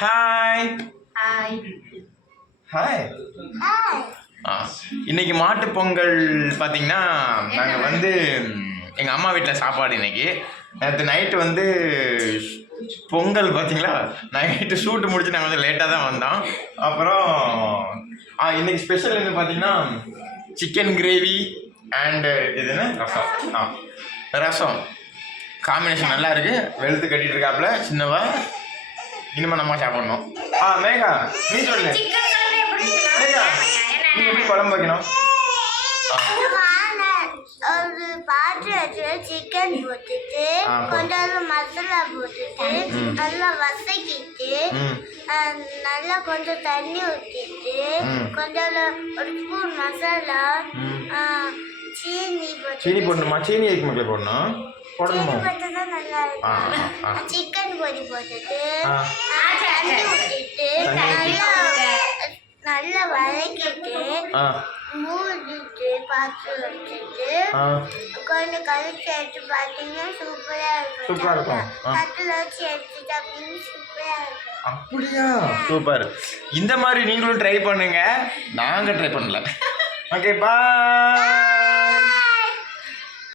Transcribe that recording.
Hi hi hi இன்னைக்கு மாட்டு பொங்கல் பார்த்தீங்கன்னா நாங்கள் வந்து எங்கள் அம்மா வீட்டில் சாப்பாடு இன்னைக்கு. நேற்று நைட்டு வந்து பொங்கல் பார்த்தீங்களா நைட்டு ஷூட்டு முடிச்சு நாங்கள் வந்து லேட்டாக தான் வந்தோம். அப்புறம் ஆ இன்னைக்கு ஸ்பெஷல் வந்து பார்த்தீங்கன்னா சிக்கன் கிரேவி அண்டு இது என்ன? ரசம். ஆ ரசம். காம்பினேஷன் நல்லா இருக்கு. வெளுத்து கட்டிட்டு இருக்காப்புல சின்னவா. இனிமே நம்ம சாப்பிடணும் ஆ மேகா நீ சொல்லு. மேகா நீ எப்படி குழம்பு வைக்கணும்? பாத்திரத்துல சிக்கன் போட்டுட்டு. கொஞ்சம் மசாலா போட்டுட்டு. நல்லா அஹ், நல்லா கொஞ்சம் தண்ணி ஊற்றிட்டு. கொஞ்சம் ஒரு ஸ்பூன் மசாலா சீனி போடணுமா? சீனி எதுக்கு மக்களே போடணும்? போடணுமா? சிக்கன் பொடி போட்டுட்டு நல்லா வதக்கிட்டு மூடிட்டு பார்த்து வச்சுட்டு கொஞ்சம் கழிச்சு எடுத்து பார்த்தீங்கன்னா சூப்பரா இருக்கும். சூப்பரா இருக்கும். ஆ. தட்டில் வச்சு எடுத்துட்டு அப்படின்னு சூப்பரா இருக்கும். அப்படியா? சூப்பர். இந்த மாதிரி நீங்களும் ட்ரை பண்ணுங்க. நாங்க ட்ரை பண்ணல. Okay bye